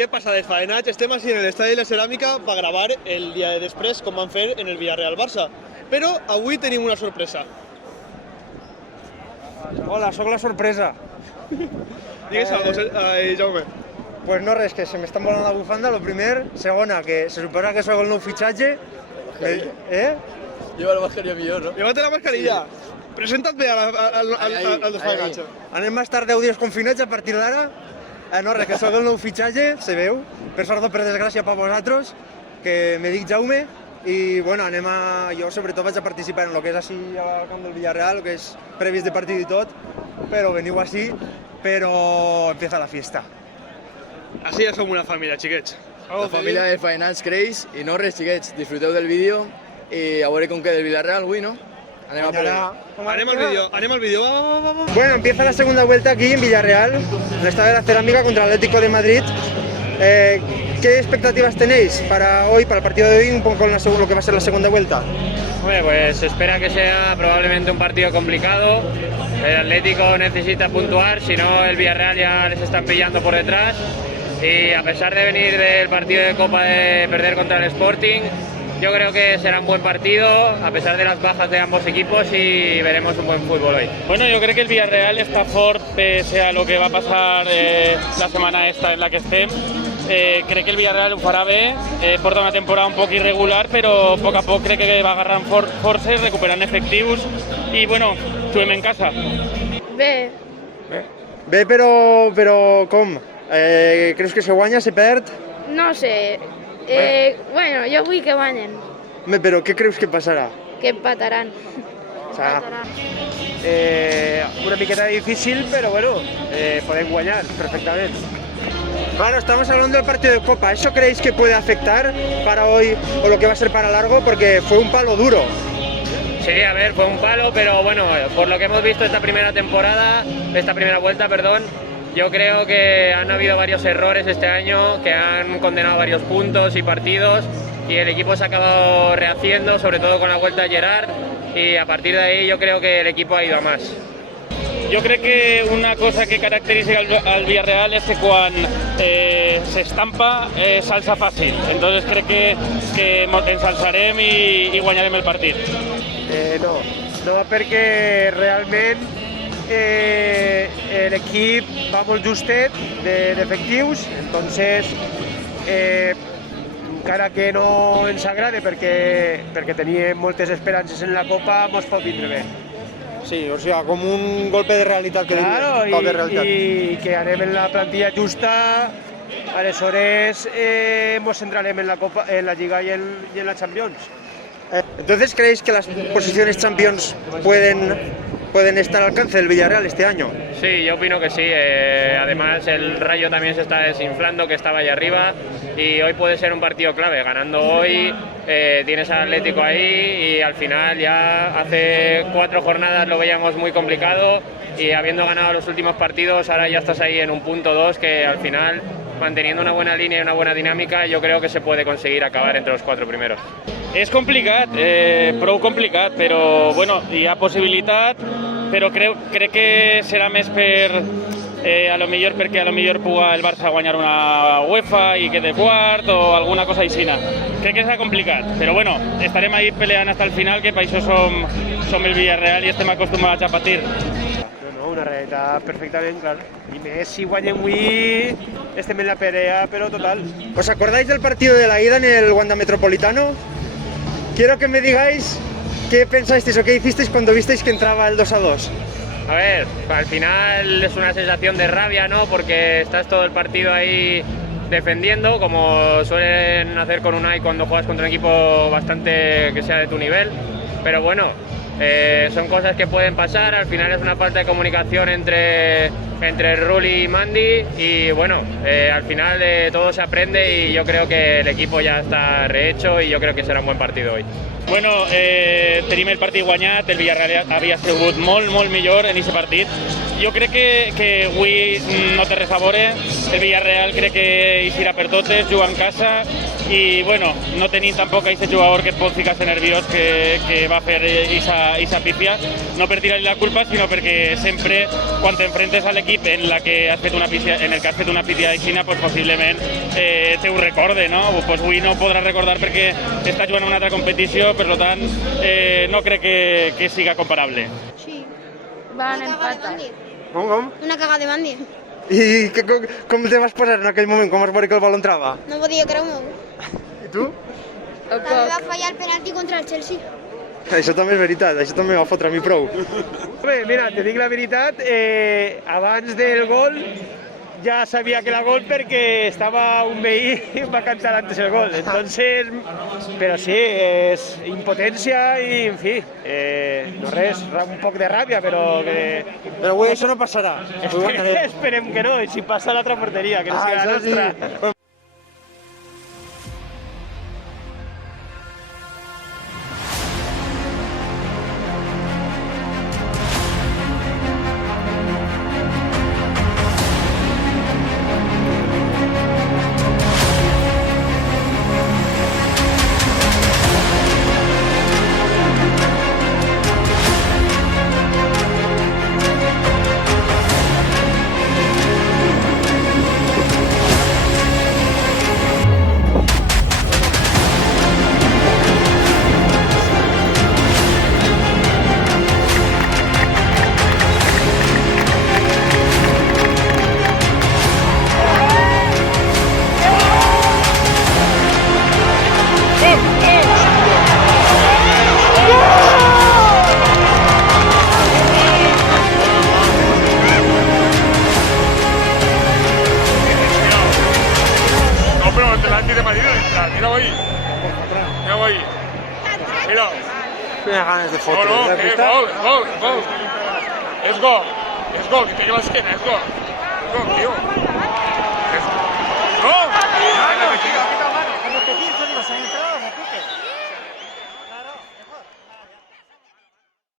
Què passa, desfaenats? Estem així en l'estadi de la Ceràmica per gravar el dia de després com van fer en el Villarreal-Barça. Però avui tenim una sorpresa. Hola, sóc la sorpresa. Digues algo, Jaume. Pues no res, que se m'està volant la bufanda, lo primer. Segona, que se suposa que soc el nou fitxatge. Lleva la mascarilla millor, no? Llévate la mascarilla. Presenta't bé al desfaenatge. Anem a estar 10 dies confinats a partir d'ara. No res, que soc el nou fitxatge, se veu. Per sort o per desgràcia per vosaltres, que me dic Jaume. I bueno, jo sobretot vaig a participar en el que és així al camp del Villarreal, el que és previst de partit i tot, però veniu així, però empieza la fiesta. Així ja som una família, xiquets. La família de Faenats creix i no res, xiquets, disfruteu del vídeo i a veure com queda el Villarreal avui, no? Anem a por Anem al vídeo. Va. Bueno, empieza la segunda vuelta aquí en Villarreal, en el Estadio de la Cerámica contra el Atlético de Madrid. ¿Qué expectativas tenéis para hoy, para el partido de hoy, un poco con lo que va a ser la segunda vuelta? Hombre, pues se espera que sea probablemente un partido complicado. El Atlético necesita puntuar, si no el Villarreal ya les están pillando por detrás. Y a pesar de venir del partido de Copa de perder contra el Sporting, yo creo que será un buen partido, a pesar de las bajas de ambos equipos, y veremos un buen fútbol hoy. Bueno, yo creo que el Villarreal está fort, pese a lo que va a pasar la semana esta en la que estem. Crec que el Villarreal ho farà bé, porta una temporada un poc irregular, però a poc crec que va agarrant forces, recuperant efectius i, bueno, juguem en casa. Bé. Bé, però com? Creus que se guanya, se perd? No sé. Bueno, jo vull que guanyen. Bé, però què creus que passarà? Que empataran. Una miqueta difícil, pero bueno, podem guanyar perfectamente. Claro, estamos hablando del partido de Copa. ¿Eso creéis que puede afectar para hoy o lo que va a ser para largo? Porque fue un palo duro. Sí, a ver, fue un palo, pero bueno, por lo que hemos visto esta primera vuelta, yo creo que han habido varios errores este año que han condenado varios puntos y partidos, y el equipo se ha acabado rehaciendo, sobre todo con la vuelta de Gerard, y a partir de ahí yo creo que el equipo ha ido a más. Jo crec que una cosa que caracteritza al Villarreal és que quan s'estampa s'alça fàcil. Entonces crec que ens alçarem i guanyarem el partit. No, perquè realment l'equip va molt justet d'efectius, entonces encara que no ens agrada perquè teníem moltes esperances en la Copa, mos pot vindre bé. Sí, o sea, com un golpe de realitat. Claro, i que anem en la plantilla justa, aleshores mos centrarem en la Copa, en la Lliga y en la Champions. Entonces, ¿creéis que las posiciones Champions pueden estar al alcance del Villarreal este año? Sí, yo opino que sí. Además, el Rayo también se está desinflando, que estaba ahí arriba, y hoy puede ser un partido clave. Ganando hoy, tienes al Atlético ahí, y al final ya hace 4 jornadas lo veíamos muy complicado, y habiendo ganado los últimos partidos, ahora ya estás ahí en un punto 2 que al final, manteniendo una buena línea y una buena dinámica, yo creo que se puede conseguir acabar entre los 4 primeros. És complicat, prou complicat, però bueno, hi ha possibilitat, però crec que serà més a lo millor perquè a lo millor puga el Barça guanyar una UEFA i quede quart o alguna cosa aixina. Crec que serà complicat, però bueno, estarem ahí peleant hasta el final, que per això som el Villarreal i estem acostumats a patir. No, una realitat perfectament, claro. I més si guanyem avui, estem en la pelea, però total. ¿Os acordáis del partido de la ida en el Wanda Metropolitano? Quiero que me digáis qué pensasteis o qué hicisteis cuando visteis que entraba el 2-2. A ver, al final es una sensación de rabia, ¿no? Porque estás todo el partido ahí defendiendo, como suelen hacer con Unai cuando juegas contra un equipo bastante que sea de tu nivel. Pero bueno, son cosas que pueden pasar. Al final es una falta de comunicación entre Rulli y Mandy, y bueno, al final todo se aprende, y yo creo que el equipo ya está rehecho, y yo creo que será un buen partido hoy. Bueno, tenim el partit guanyat, el Villarreal havia sigut molt millor en aquest partit. Jo crec que avui no té res a veure, el Villarreal crec que hi serà per totes, juga en casa, i bueno, no tenim tampoc aquest jugador que et pot ficar-se nerviós que va fer aquesta pífia, no per tirar-li la culpa, sinó perquè sempre quan t'enfrentes a l'equip en el que has fet una pífia d'aixina, pues possiblement te ho recorde, no? Pues avui no ho podràs recordar perquè està jugant en una altra competició, per tant no crec que siga comparable. Sí, van empatar. Com? Una cagada de Bandi. I com te vas posar en aquell moment, com vas veure que el baló entrava? No podia creure-m'ho. I tu? També va fallar el penalti contra el Chelsea. Això també és veritat, això també va fotre a mi prou. Bé, mira, te dic la veritat, abans del gol ja sabia que era gol perquè estava un veí i em va cantar antes el gol. Entonces, però sí, és impotència i, en fi, no res, un poc de ràbia, però que... Però avui això no passarà. Esperem que no, i si passa a l'altra porteria, que no sigui la nostra. Míralo ahí. Míralo ahí. Mira. Tiene ganas de foto. No, no, es gol, es gol, es gol. Es gol. Es gol, que te lleva la esquina, es gol. Es gol, tío. Es gol. Cuando te piensas, vas a entrar.